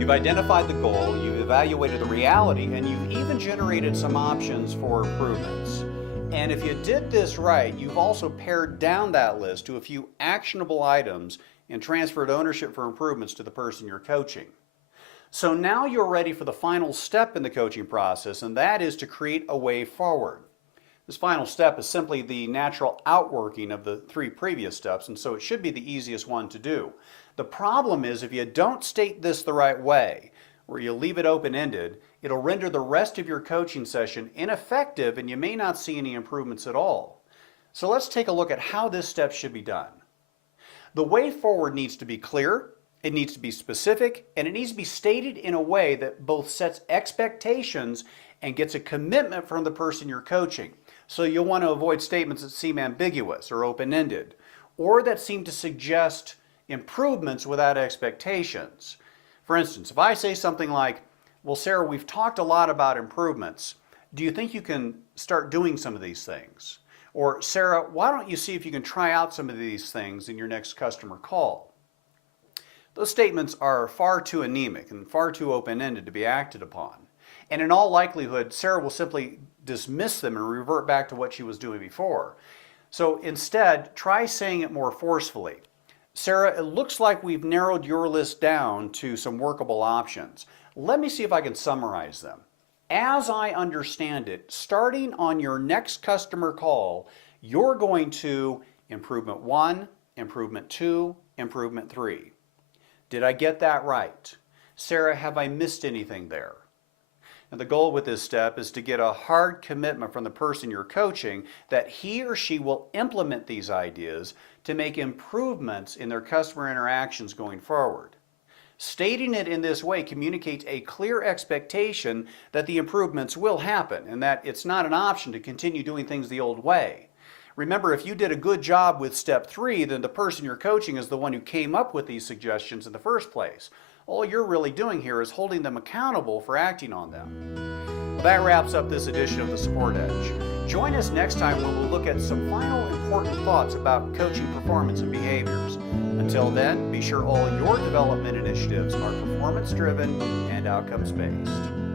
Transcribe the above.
You've identified the goal, you've evaluated the reality, and you've even generated some options for improvements. And if you did this right, you've also pared down that list to a few actionable items and transferred ownership for improvements to the person you're coaching. So now you're ready for the final step in the coaching process, and that is to create a way forward. This final step is simply the natural outworking of the three previous steps, and so it should be the easiest one to do. The problem is if you don't state this the right way, or you leave it open-ended, it'll render the rest of your coaching session ineffective and you may not see any improvements at all. So let's take a look at how this step should be done. The way forward needs to be clear, it needs to be specific, and it needs to be stated in a way that both sets expectations and gets a commitment from the person you're coaching. So you'll want to avoid statements that seem ambiguous or open-ended, or that seem to suggest improvements without expectations. For instance, if I say something like, well, Sarah, we've talked a lot about improvements. Do you think you can start doing some of these things? Or, Sarah, why don't you see if you can try out some of these things in your next customer call? Those statements are far too anemic and far too open-ended to be acted upon. And in all likelihood, Sarah will simply dismiss them and revert back to what she was doing before. So instead, try saying it more forcefully. Sarah, it looks like we've narrowed your list down to some workable options. Let me see if I can summarize them. As I understand it, starting on your next customer call, you're going to improvement 1, improvement 2, improvement 3. Did I get that right? Sarah, have I missed anything there? And the goal with this step is to get a hard commitment from the person you're coaching that he or she will implement these ideas to make improvements in their customer interactions going forward. Stating it in this way communicates a clear expectation that the improvements will happen and that it's not an option to continue doing things the old way. Remember, if you did a good job with step 3, then the person you're coaching is the one who came up with these suggestions in the first place. All you're really doing here is holding them accountable for acting on them. Well, that wraps up this edition of the Support Edge. Join us next time when we'll look at some final important thoughts about coaching performance and behaviors. Until then, be sure all your development initiatives are performance-driven and outcomes-based.